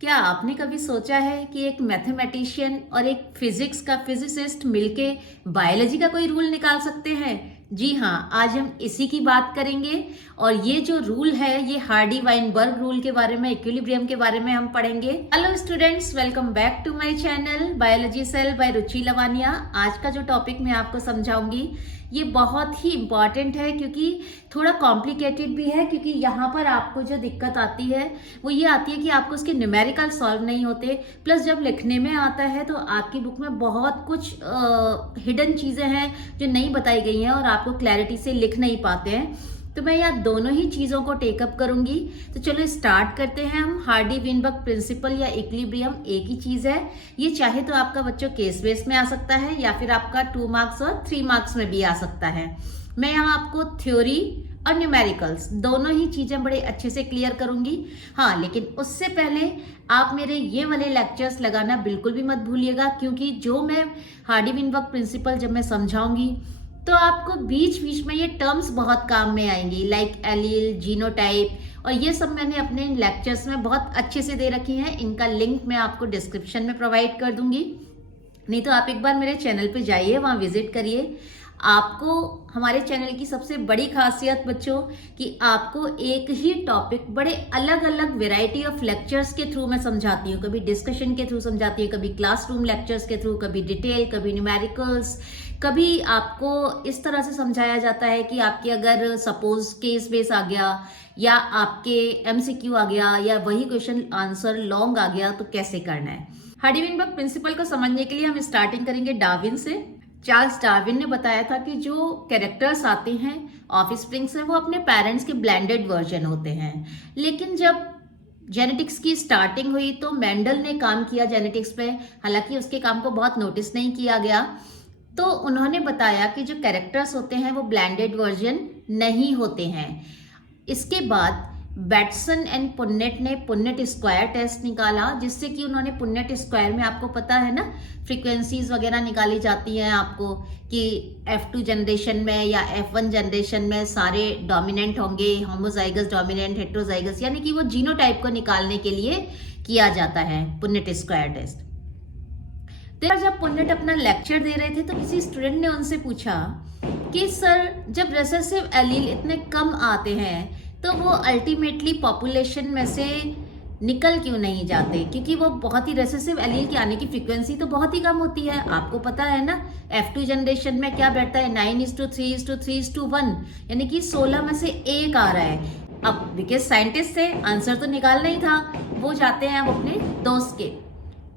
क्या आपने कभी सोचा है कि एक मैथमेटिशियन और एक फिजिक्स का फिजिसिस्ट मिलके बायोलॉजी का कोई रूल निकाल सकते हैं? जी हाँ, आज हम इसी की बात करेंगे। और ये जो रूल है, ये हार्डी वाइनबर्ग रूल के बारे में, इक्विलिब्रियम के बारे में हम पढ़ेंगे। Hello students, welcome back to my channel biology cell by Ruchi Lavania. आज का जो टॉपिक मैं आपको समझाऊंगी ये बहुत ही इम्पॉर्टेंट है, क्योंकि थोड़ा कॉम्प्लिकेटेड भी है। क्योंकि यहाँ पर आपको जो दिक्कत आती है वो ये आती है कि आपको उसके न्यूमेरिकल सॉल्व नहीं होते, प्लस जब लिखने में आता है तो आपकी बुक में बहुत कुछ हिडन चीजें हैं जो नहीं बताई गई हैं और आपको क्लैरिटी से लिख नहीं पाते हैं। तो मैं यहाँ दोनों ही चीजों को टेकअप करूंगी। तो चलो स्टार्ट करते हैं हम। हार्डी वाइनबर्ग प्रिंसिपल या इक्विलिब्रियम एक ही चीज है। ये चाहे तो आपका बच्चों केस बेस में आ सकता है या फिर आपका 2 मार्क्स और 3 मार्क्स में भी आ सकता है। मैं यहाँ आपको थ्योरी और न्यूमेरिकल्स दोनों ही चीजें बड़े अच्छे से क्लियर करूंगी। हाँ, लेकिन उससे पहले आप मेरे ये वाले लेक्चर्स लगाना बिल्कुल भी मत भूलिएगा, क्योंकि जो मैं हार्डी वाइनबर्ग प्रिंसिपल जब मैं समझाऊंगी तो आपको बीच बीच में ये टर्म्स बहुत काम में आएंगी, लाइक एलील, जीनोटाइप, और ये सब मैंने अपने लेक्चर्स में बहुत अच्छे से दे रखी हैं। इनका लिंक मैं आपको डिस्क्रिप्शन में प्रोवाइड कर दूंगी, नहीं तो आप एक बार मेरे चैनल पे जाइए, वहां विजिट करिए। आपको हमारे चैनल की सबसे बड़ी खासियत बच्चों कि आपको एक ही टॉपिक बड़े अलग अलग वेराइटी ऑफ लेक्चर्स के थ्रू मैं समझाती हूँ। कभी डिस्कशन के थ्रू समझाती हूँ, कभी क्लासरूम लेक्चर्स के थ्रू, कभी डिटेल, कभी न्यूमेरिकल्स, कभी आपको इस तरह से समझाया जाता है कि आपके अगर सपोज केस बेस आ गया या आपके एमसीक्यू आ गया या वही क्वेश्चन आंसर लॉन्ग आ गया तो कैसे करना है। हार्डी वाइनबर्ग प्रिंसिपल को समझने के लिए हम स्टार्टिंग करेंगे डार्विन से। चार्ल्स डार्विन ने बताया था कि जो कैरेक्टर्स आते हैं ऑफस्प्रिंग से वो अपने पेरेंट्स के ब्लेंडेड वर्जन होते हैं। लेकिन जब जेनेटिक्स की स्टार्टिंग हुई तो मेंडल ने काम किया जेनेटिक्स पे, हालांकि उसके काम को बहुत नोटिस नहीं किया गया। तो उन्होंने बताया कि जो कैरेक्टर्स होते हैं वो ब्लेंडेड वर्जन नहीं होते हैं। इसके बाद बैटसन एंड पुन्नेट ने पुन्नेट स्क्वायर टेस्ट निकाला, जिससे कि उन्होंने पुन्नेट स्क्वायर में, आपको पता है ना, फ्रीक्वेंसीज वगैरह निकाली जाती हैं आपको कि F2 जनरेशन में या F1 जनरेशन में सारे डोमिनेंट होंगे, होमोजाइगस डोमिनेंट, हेट्रोजाइगस, यानी कि वो जीनोटाइप को निकालने के लिए किया जाता है पुन्नेट स्क्वायर टेस्ट। तो जब पुन्नेट अपना लेक्चर दे रहे थे तो किसी स्टूडेंट ने उनसे पूछा कि सर, जब रिसेसिव एलील इतने कम आते हैं तो वो अल्टीमेटली पॉपुलेशन में से निकल क्यों नहीं जाते? क्योंकि वो बहुत ही रिसेसिव एलील के आने की फ्रीक्वेंसी तो बहुत ही कम होती है। आपको पता है ना, F2 जनरेशन में क्या बैठता है, 9:3:3:1, यानी कि 16 में से 1 आ रहा है। अब बिकॉज साइंटिस्ट थे, आंसर तो निकालना ही था, वो जाते हैं अब अपने दोस्त के।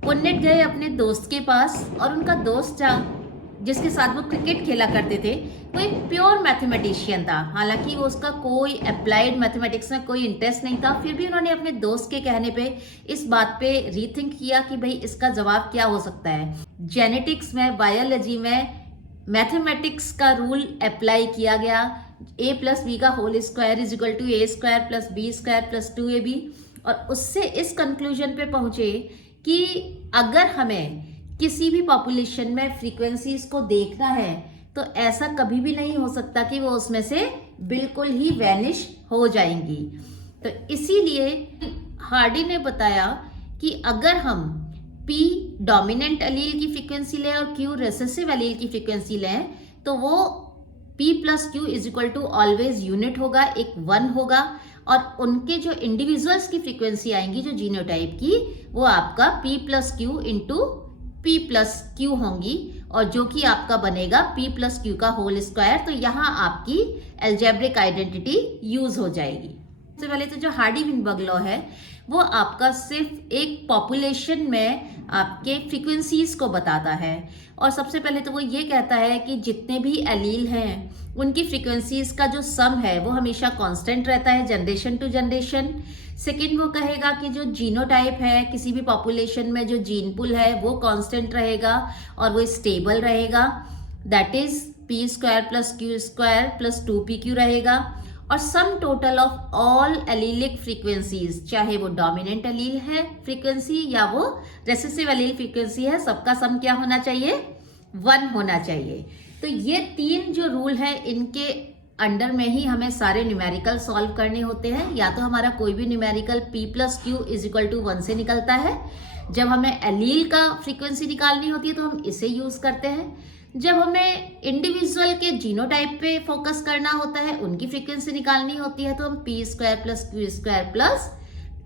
पुन्नेट गए अपने दोस्त के पास और उनका दोस्त था जिसके साथ वो क्रिकेट खेला करते थे, वो एक प्योर मैथमेटिशियन था। हालांकि वो उसका कोई अप्लाइड मैथमेटिक्स में कोई इंटरेस्ट नहीं था, फिर भी उन्होंने अपने दोस्त के कहने पे इस बात पे रीथिंक किया कि भाई इसका जवाब क्या हो सकता है। जेनेटिक्स में, बायोलॉजी में मैथमेटिक्स का रूल अप्लाई किया गया। a+b का whole square is equal to a² + b² + 2ab, और उससे इस कंक्लूजन पे पहुंचे कि अगर हमें किसी भी पॉपुलेशन में फ्रीक्वेंसीज को देखना है तो ऐसा कभी भी नहीं हो सकता कि वो उसमें से बिल्कुल ही वैनिश हो जाएंगी। तो इसीलिए हार्डी ने बताया कि अगर हम P डोमिनेंट एलील की फ्रीक्वेंसी लें और Q रिसेसिव एलील की फ्रीक्वेंसी लें तो वो P + Q is equal to always unit होगा, एक 1 होगा, और उनके जो इंडिविजुअल्स की फ्रीक्वेंसी आएंगी जो जीनोटाइप की, वो आपका P + Q × P + Q होंगी, और जो कि आपका बनेगा P + Q का होल स्क्वायर। तो यहाँ आपकी एल्जेब्रिक आइडेंटिटी यूज हो जाएगी। सबसे पहले तो जो हार्डी वाइनबर्ग लॉ है वो आपका सिर्फ एक पॉपुलेशन में आपके फ्रीक्वेंसीज को बताता है। और सबसे पहले तो वो ये कहता है कि जितने भी एलील हैं उनकी फ्रीक्वेंसीज का जो सम है वो हमेशा कांस्टेंट रहता है जनरेशन टू जनरेशन। सेकंड, वो कहेगा कि जो जीनोटाइप है किसी भी पॉपुलेशन में, जो जीन पुल है वो कांस्टेंट रहेगा और वो स्टेबल रहेगा, that is P² + Q² + 2pq रहेगा। और sum total of all allelic frequencies, चाहे वो डोमिनेंट एलील है फ्रीक्वेंसी या वो रेसेसिव एलील फ्रीक्वेंसी है, सबका सम क्या होना चाहिए? 1 होना चाहिए। तो ये 3 जो रूल है इनके अंडर में ही हमें सारे न्यूमेरिकल सॉल्व करने होते हैं। या तो हमारा कोई भी न्यूमेरिकल p + q = 1 से निकलता है। जब हमें एलील का फ्रीक्वेंसी निकालनी होती है तो हम इसे यूज करते हैं। जब हमें इंडिविजुअल के जीनोटाइप पे फोकस करना होता है, उनकी फ्रीक्वेंसी निकालनी होती है, तो हम p² + q² +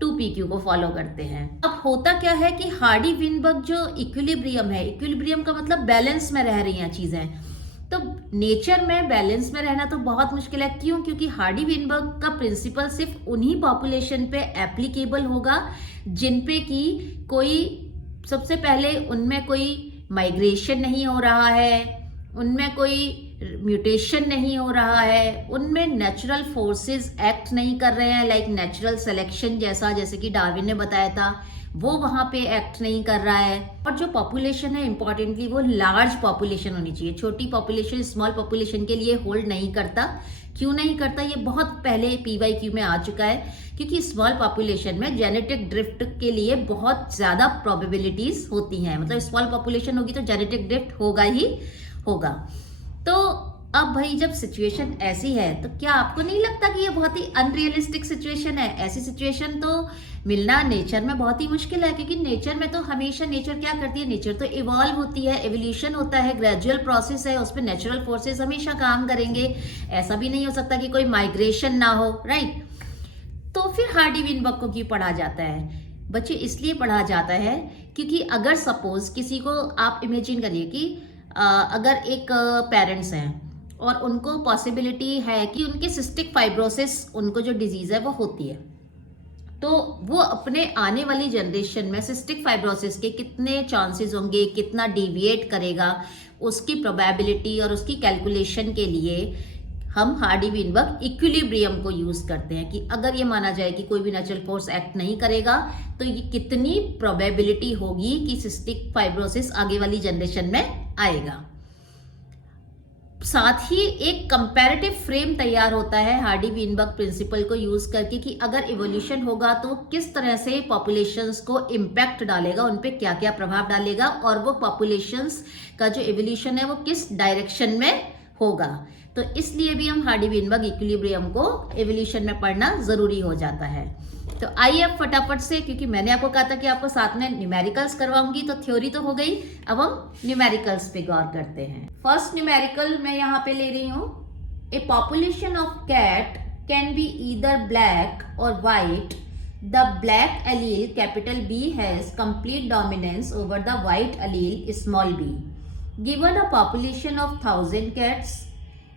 2pq को फॉलो करते हैं। अब होता क्या है कि हार्डी-विनबर्ग जो इक्विलिब्रियम है, इक्विलिब्रियम का मतलब बैलेंस में रह रही हैं चीजें, तो नेचर में बैलेंस में रहना तो बहुत मुश्किल है। क्यों? क्योंकि हार्डी-विनबर्ग का प्रिंसिपल सिर्फ उन्हीं पॉपुलेशन पे एप्लीकेबल होगा जिन पे कि कोई सबसे पहले उनमें कोई माइग्रेशन नहीं हो रहा है, उनमें कोई म्यूटेशन नहीं हो रहा है, उनमें नेचुरल फोर्सेस एक्ट नहीं कर रहे हैं, लाइक नेचुरल सिलेक्शन जैसे कि डार्विन ने बताया था, वो वहां पे एक्ट नहीं कर रहा है। और जो पॉपुलेशन है इंपॉर्टेंटली वो लार्ज पॉपुलेशन होनी चाहिए। छोटी पॉपुलेशन स्मॉल पॉपुलेशन के लिए होल्ड नहीं करता। क्यों नहीं करता? ये बहुत पहले PYQ में आ चुका है, क्योंकि स्मॉल पॉपुलेशन में जेनेटिक ड्रिफ्ट के लिए बहुत ज्यादा प्रोबेबिलिटीज होती हैं। मतलब स्मॉल पॉपुलेशन होगी तो जेनेटिक ड्रिफ्ट होगा ही होगा। तो अब भाई जब सिचुएशन ऐसी है तो क्या आपको नहीं लगता कि ये बहुत ही अनरियलिस्टिक सिचुएशन है? ऐसी सिचुएशन तो मिलना नेचर में बहुत ही मुश्किल है, क्योंकि नेचर में तो हमेशा नेचर क्या करती है, नेचर तो इवॉल्व होती है, एवोल्यूशन होता है, ग्रेजुअल प्रोसेस है, उस पर नेचुरल फोर्सेस हमेशा काम करेंगे। ऐसा भी नहीं हो सकता कि कोई माइग्रेशन ना हो, राइट? तो फिर हार्डी-विनबर्ग को क्यों पढ़ा जाता है बच्चे? इसलिए पढ़ा जाता है क्योंकि अगर सपोज किसी को आप इमेजिन करिए कि अगर एक पेरेंट्स हैं और उनको पॉसिबिलिटी है कि उनके सिस्टिक फाइब्रोसिस, उनको जो डिजीज है वो होती है, तो वो अपने आने वाली जनरेशन में सिस्टिक फाइब्रोसिस के कितने चांसेस होंगे, कितना डिविएट करेगा, उसकी प्रोबेबिलिटी और उसकी कैलकुलेशन के लिए हम हार्डी-विनबर्ग इक्विलिब्रियम को यूज करते हैं कि अगर ये माना जाए कि कोई भी नेचुरल फोर्स एक्ट नहीं करेगा तो ये कितनी प्रोबेबिलिटी होगी कि सिस्टिक फाइब्रोसिस आगे वाली जनरेशन में आएगा। साथ ही एक कंपैरेटिव फ्रेम तैयार होता है हार्डी-विनबर्ग प्रिंसिपल को यूज करके कि अगर इवोल्यूशन होगा तो किस तरह से पॉपुलेशंस को इम्पैक्ट डालेगा, उन पे क्या क्या प्रभाव डालेगा, और वो पॉपुलेशंस का जो इवोल्यूशन है वो किस डायरेक्शन में होगा। तो इसलिए भी हम हार्डी-विनबर्ग इक्विलिब्रियम को इवोल्यूशन में पढ़ना जरूरी हो जाता है। तो आइए अब फटाफट से, क्योंकि मैंने आपको कहा था कि आपको साथ में न्यूमेरिकल्स करवाऊंगी, तो थ्योरी तो हो गई, अब हम न्यूमेरिकल्स पे गौर करते हैं। फर्स्ट न्यूमेरिकल मैं यहाँ पे ले रही हूँ, a population of cat can be either black or white. The black allele capital B has complete dominance over the white allele small b। Given a population of 1000 cats,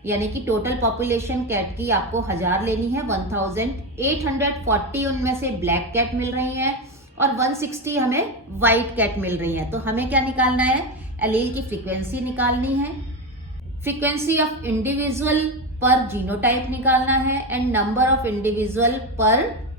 यानी कि total population cat की आपको 1000 लेनी है, 1840 उनमें से black cat मिल रही हैं और 160 हमें व्हाइट कैट मिल रही है। तो हमें क्या निकालना है? एलील की फ्रीक्वेंसी निकालनी है, फ्रीक्वेंसी ऑफ इंडिविजुअल पर जीनोटाइप निकालना है, एंड नंबर ऑफ इंडिविजुअल पर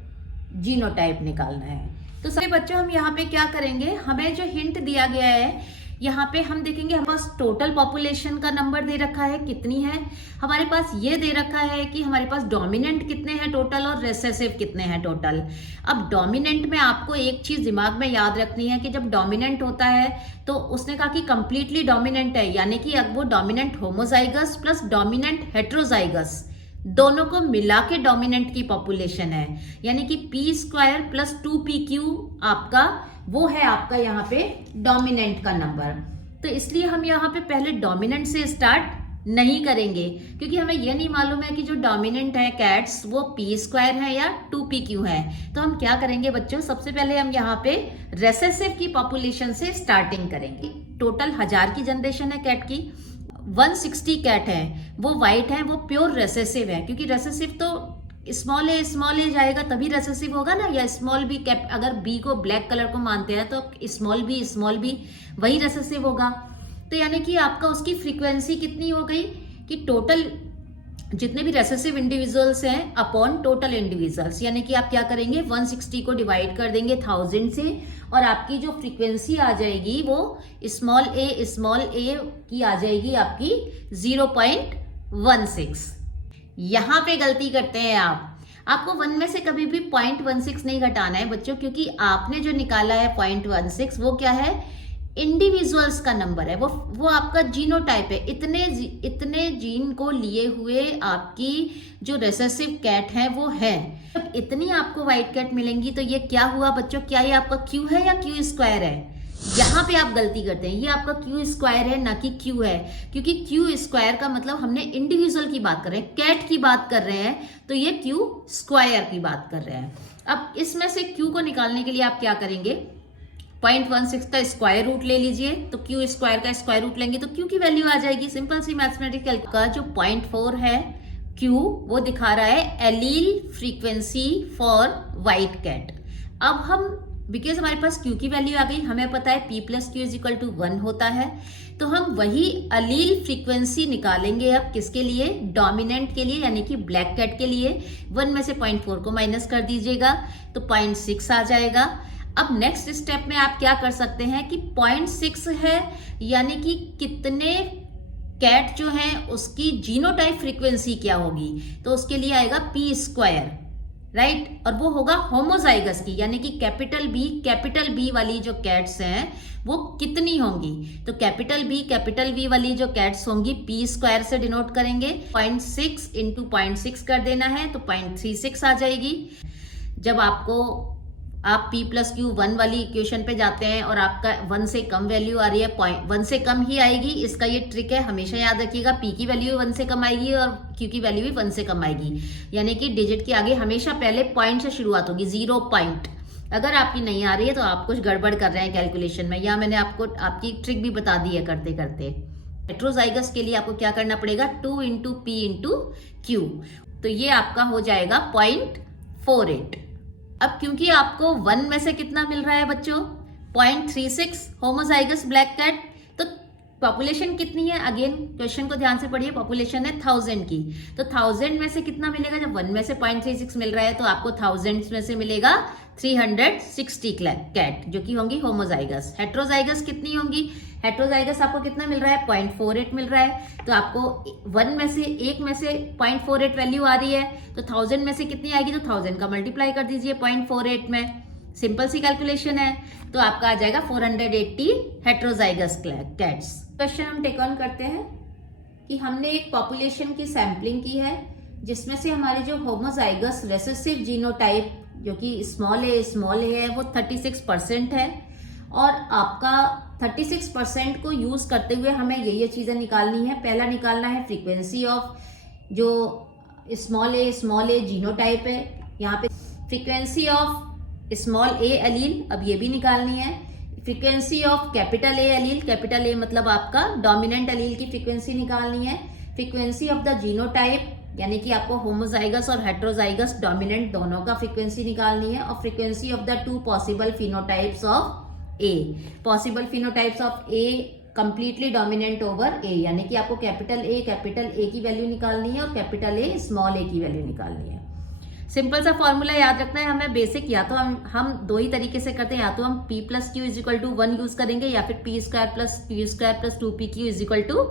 जीनोटाइप निकालना है। तो सभी बच्चों हम यहाँ पे क्या करेंगे, हमें जो हिंट दिया गया है यहाँ पे हम देखेंगे हमारे पास टोटल पॉपुलेशन का नंबर दे रखा है, कितनी है हमारे पास, ये दे रखा है कि हमारे पास डोमिनेंट कितने हैं टोटल और रेसेसिव कितने हैं टोटल। अब डोमिनेंट में आपको एक चीज दिमाग में याद रखनी है कि जब डोमिनेंट होता है तो उसने कहा कि कंप्लीटली डोमिनेंट है, यानी कि अब वो dominant homozygous plus dominant heterozygous दोनों को मिला के डोमिनेंट की पॉपुलेशन है, यानी कि p² + 2pq आपका वो है आपका यहाँ पे डोमिनेंट का नंबर। तो इसलिए हम यहाँ पे पहले डोमिनेंट से स्टार्ट नहीं करेंगे, क्योंकि हमें यह नहीं मालूम है कि जो डोमिनेंट है कैट्स वो p² है या 2pq है। तो हम क्या करेंगे बच्चों, सबसे पहले हम यहाँ पे रेसेसिव की पॉपुलेशन से स्टार्टिंग करेंगे। टोटल 1000 की जनरेशन है कैट की, 160 कैट है, वो व्हाइट है, वो प्योर रेसेसिव है, क्योंकि रेसेसिव तो स्मॉल ए जाएगा तभी रेसेसिव होगा ना, या स्मॉल बी कैप, अगर बी को ब्लैक कलर को मानते हैं तो स्मॉल बी वही रेसेसिव होगा। तो यानी कि आपका उसकी फ्रीक्वेंसी कितनी हो गई कि टोटल जितने भी रेसेसिव इंडिविजुअल्स हैं अपॉन टोटल इंडिविजुअल्स, यानी कि आप क्या करेंगे 160 को डिवाइड कर देंगे 1000 से और आपकी जो फ्रीक्वेंसी आ जाएगी वो स्मॉल ए की आ जाएगी आपकी 0.16। यहां पे गलती करते हैं आपको 1 में से कभी भी 0.16 नहीं घटाना है बच्चों, क्योंकि आपने जो निकाला है 0.16 वो क्या है इंडिविजुअल्स का नंबर है, वो आपका जीनोटाइप है। इतने जीन को लिए हुए आपकी जो रिसेसिव कैट है वो है। जब इतनी आपको व्हाइट कैट मिलेंगी तो ये क्या हुआ बच्चों, क्या ये आपका क्यू है या क्यू स्क्वायर है? यहाँ पे आप गलती करते हैं, ये आपका क्यू स्क्वायर है ना कि क्यू है, क्योंकि क्यू स्क्वायर का मतलब हमने इंडिविजुअल की बात कर रहे हैं, कैट की बात कर रहे हैं, तो ये क्यू स्क्वायर की बात कर रहे हैं। अब इसमें से क्यू को निकालने के लिए आप क्या करेंगे, 0.16 का स्क्वायर रूट ले लीजिए, तो क्यू स्क्वायर का स्क्वायर रूट लेंगे तो क्यू की वैल्यू आ जाएगी। सिंपल सी मैथमेटिकल का जो 0.4 है क्यू, वो दिखा रहा है allele frequency for white cat. अब हम, बिकॉज हमारे पास क्यू की वैल्यू आ गई, हमें पता है P plus Q is equal to 1 होता है, तो हम वही अलील फ्रीक्वेंसी निकालेंगे अब किसके लिए, डोमिनेंट के लिए, यानी कि ब्लैक कैट के लिए। 1 में से 0.4 को माइनस कर दीजिएगा तो 0.6 आ जाएगा। अब नेक्स्ट स्टेप में आप क्या कर सकते हैं कि 0.6 है, यानी कि कितने कैट जो है उसकी जीनोटाइप फ्रीक्वेंसी क्या होगी, तो उसके लिए आएगा पी स्क्वायर, राइट, और वो होगा होमोजाइगस की, यानी कि कैपिटल बी वाली जो कैट्स हैं वो कितनी होंगी, तो कैपिटल बी वाली जो कैट्स होंगी पी स्क्वायर से डिनोट करेंगे। 0.6 इंटू 0.6 कर देना है तो 0.36 आ जाएगी। जब आप P प्लस क्यू 1 वाली इक्वेशन पे जाते हैं और आपका 1 से कम वैल्यू आ रही है, 1 से कम ही आएगी, इसका ये ट्रिक है, हमेशा याद रखिएगा। P की वैल्यू 1 से कम आएगी और Q की वैल्यू भी 1 से कम आएगी, यानी कि डिजिट के आगे हमेशा पहले पॉइंट से शुरुआत होगी, 0 पॉइंट। अगर आपकी नहीं आ रही है तो आप कुछ गड़बड़ कर रहे हैं कैलकुलेशन में, या मैंने आपको आपकी ट्रिक भी बता दी है करते करते। हेट्रोजाइगस के लिए आपको क्या करना पड़ेगा, 2 इंटू पी इंटू क्यू, तो ये आपका हो जाएगा 0.48। अब क्योंकि आपको 1 में से कितना मिल रहा है बच्चों, 0.36 होमोजाइगस ब्लैक कैट, तो पॉपुलेशन कितनी है, अगेन क्वेश्चन को ध्यान से पढ़िए, पॉपुलेशन है 1000 की, तो 1000 में से कितना मिलेगा, जब 1 में से 0.36 मिल रहा है तो आपको 1000 में से मिलेगा 360 कैट जो कि होंगी होमोजाइगस। हेट्रोजाइगस कितनी होंगी, हेट्रोजाइगस आपको कितना मिल रहा है, 0.48 मिल रहा है, तो आपको 1 में से 0.48 वैल्यू आ रही है, तो 1000 में से कितनी आएगी, तो 1000 का मल्टीप्लाई कर दीजिए 0.48 में, सिंपल सी कैलकुलेशन है, तो आपका आ जाएगा 480 हेट्रोजाइगस कैट्स। क्वेश्चन हम टेक ऑन करते हैं कि हमने एक पॉपुलेशन की सैंपलिंग की है जिसमें से हमारे जो होमोजाइगस रेसेसिव जीनोटाइप जो कि स्मॉल ए है वो 36% है, और आपका 36% को यूज करते हुए हमें ये चीजें निकालनी है। पहला निकालना है फ्रीक्वेंसी ऑफ जो स्मॉल ए जीनोटाइप है, यहाँ पे frequency of small A allele, अब ये भी निकालनी है। Frequency of capital A allele, capital A मतलब आपका डोमिनेंट अलील की फ्रीक्वेंसी निकालनी है। फ्रीक्वेंसी ऑफ द जीनोटाइप, यानी कि आपको होमोजाइगस और हेट्रोजाइगस डोमिनेंट दोनों का फ्रीक्वेंसी निकालनी है, और frequency of the 2 possible phenotypes of A, possible phenotypes of A completely dominant over A, यानी कि आपको कैपिटल ए की वैल्यू निकालनी है और कैपिटल ए स्मॉल ए की वैल्यू निकालनी है। सिंपल सा फॉर्मूला याद रखना है हमें बेसिक, या तो हम दो ही तरीके से करते हैं, या तो हम P plus Q is equal to 1 use करेंगे, या फिर P square plus Q square plus 2PQ is equal to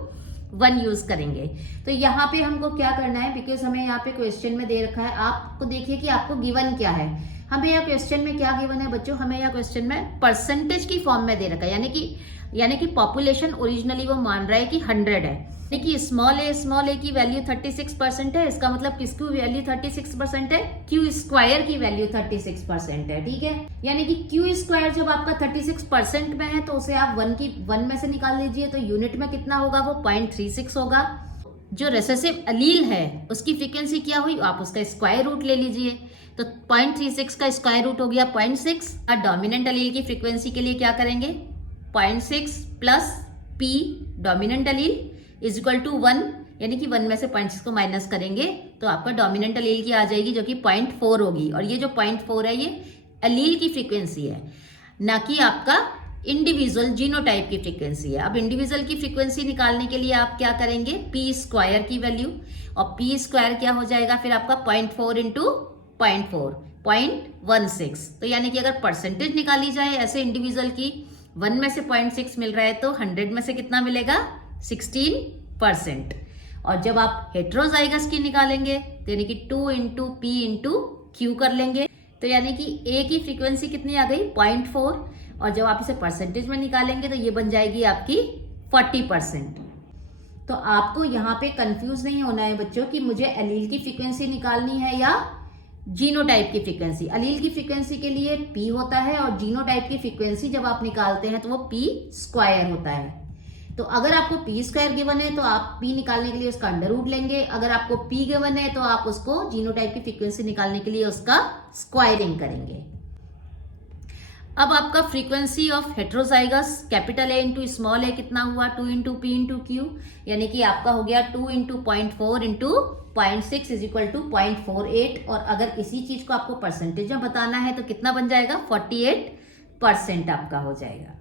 1 use करेंगे। तो यहाँ पे हमको क्या करना है, बिकॉज हमें यहाँ पे क्वेश्चन में दे रखा है, आपको देखिए कि आपको गिवन क्या है। हमें यहाँ क्वेश्चन में क्या गिवन है बच्चों, हमें यहाँ क्वेश्चन में परसेंटेज की फॉर्म में दे रखा है, यानी कि पॉपुलेशन ओरिजिनली वो मान रहा है कि 100 है, देखिए स्मॉल ए की वैल्यू 36% है, इसका मतलब किसकी वैल्यू 36% है, क्यू स्क्वायर की वैल्यू 36% है, ठीक है। यानी कि क्यू स्क्वायर जब आपका 36% में है तो उसे आप 1 में से निकाल लीजिए, तो यूनिट में कितना होगा, वो 0.36 होगा। जो रेसेसिव अलील है उसकी फ्रीक्वेंसी क्या हुई, आप उसका स्क्वायर रूट ले लीजिए, तो 0.36 का स्क्वायर रूट हो गया 0.6। और डोमिनेंट अलील की फ्रीक्वेंसी के लिए क्या करेंगे, 0.6 plus P dominant allele is equal to 1, यानी कि 1 में से 0.6 को माइनस करेंगे तो आपका डोमिनेंट अलील की आ जाएगी जो कि 0.4 होगी, और ये जो 0.4 है ये अलील की फ्रीक्वेंसी है, ना कि आपका इंडिविजुअल जीनोटाइप की फ्रीक्वेंसी है। अब इंडिविजुअल की फ्रीक्वेंसी निकालने के लिए आप क्या करेंगे, पी स्क्वायर की वैल्यू, और पी स्क्वायर क्या हो जाएगा फिर आपका 0.4 इंटू 0.4 0.16, तो यानी कि अगर परसेंटेज निकाली जाए ऐसे इंडिविजुअल की, 1 में से 0.6 मिल रहा है तो 100 में से कितना मिलेगा, 16%। और जब आप हेट्रोजाइगस की निकालेंगे तो यानी कि 2 इंटू पी इंटू क्यू कर लेंगे, तो यानी कि ए की फ्रीक्वेंसी कितनी आ गई, 0.4, और जब आप इसे परसेंटेज में निकालेंगे तो ये बन जाएगी आपकी 40%। तो आपको यहाँ पे कंफ्यूज नहीं होना है बच्चों कि मुझे एलील की फ्रीक्वेंसी निकालनी है या जीनोटाइप की फ्रीक्वेंसी। एलील की फ्रीक्वेंसी के लिए p होता है और जीनोटाइप की फ्रीक्वेंसी जब आप निकालते हैं तो वो p स्क्वायर होता है। तो अगर आपको p स्क्वायर गिवन है तो आप p निकालने के लिए उसका अंडर रूट लेंगे, अगर आपको p गिवन है तो आप उसको जीनोटाइप की फ्रीक्वेंसी निकालने के लिए उसका स्क्वायरिंग करेंगे। अब आपका frequency of heterozygous capital A into small a कितना हुआ, 2 इंटू पी इंटू क्यू, यानी कि आपका हो गया 2 into 0.4 into 0.6 is equal to 0.48। और अगर इसी चीज को आपको परसेंटेज में बताना है तो कितना बन जाएगा, 48% आपका हो जाएगा।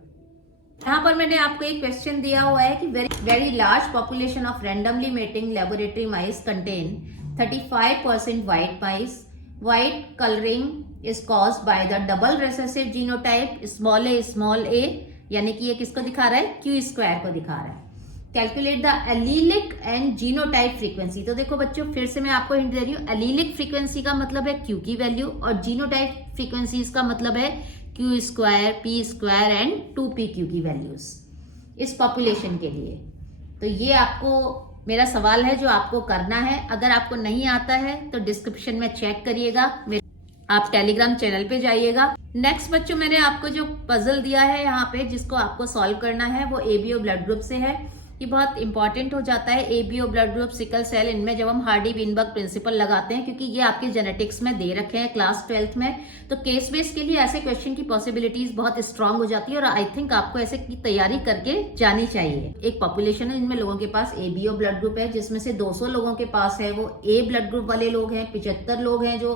यहाँ पर मैंने आपको एक क्वेश्चन दिया हुआ है कि very large population of randomly mating laboratory mice contain 35% white mice. White coloring is caused by the double recessive genotype small a, यानी कि ये किसको दिखा रहा है, Q स्क्वायर को दिखा रहा है। Calculate the allelic and genotype frequency. तो देखो बच्चों फिर से मैं आपको हिंट दे रही हूँ, एलीलिक फ्रीक्वेंसी का मतलब है Q की वैल्यू और जीनोटाइप फ्रीक्वेंसी का मतलब है Q square, P square and 2PQ की वैल्यूज इस पॉपुलेशन के लिए। तो ये आपको मेरा सवाल है जो आपको करना है। अगर आपको नहीं आता है तो डिस्क्रिप्शन में चेक करिएगा, आप टेलीग्राम चैनल पे जाइएगा। नेक्स्ट बच्चों मैंने आपको जो पजल दिया है यहाँ पे जिसको आपको सॉल्व करना है वो एबीओ ब्लड ग्रुप से है। ये बहुत इंपॉर्टेंट हो जाता है, ABO blood group, sickle cell, इनमें जब हम हार्डी विनबर्ग प्रिंसिपल लगाते हैं, क्योंकि ये आपके जेनेटिक्स में दे रखे हैं क्लास 12th में। तो केस बेस के लिए ऐसे क्वेश्चन की पॉसिबिलिटीज बहुत स्ट्रांग हो जाती है और आई थिंक आपको ऐसे की तैयारी करके जानी चाहिए। एक पॉपुलेशन है जिनमें लोगों के पास एबीओ ब्लड ग्रुप है, जिसमें से 200 लोगों के पास है वो ए ब्लड ग्रुप वाले लोग हैं, 75 लोग हैं जो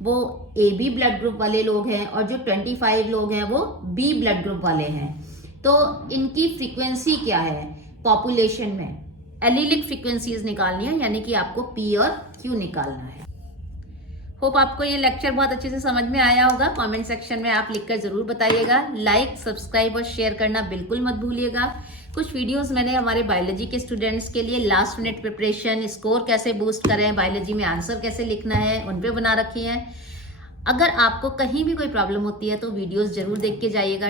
वो ए बी ब्लड ग्रुप वाले लोग हैं और जो 25 लोग हैं वो बी ब्लड ग्रुप वाले हैं। तो इनकी फ्रीक्वेंसी क्या है पॉपुलेशन में, एलीलिक फ्रीक्वेंसीज निकालनी है, यानी कि आपको P और Q निकालना है। होप आपको ये लेक्चर बहुत अच्छे से समझ में आया होगा। कमेंट सेक्शन में आप लिखकर जरूर बताइएगा। लाइक, सब्सक्राइब और शेयर करना बिल्कुल मत भूलिएगा। कुछ वीडियोस मैंने हमारे बायोलॉजी के स्टूडेंट्स के लिए लास्ट मिनट प्रिपरेशन, स्कोर कैसे बूस्ट करें, बायोलॉजी में आंसर कैसे लिखना है, उन पे बना रखी है। अगर आपको कहीं भी कोई प्रॉब्लम होती है तो वीडियोस जरूर देख के जाइएगा।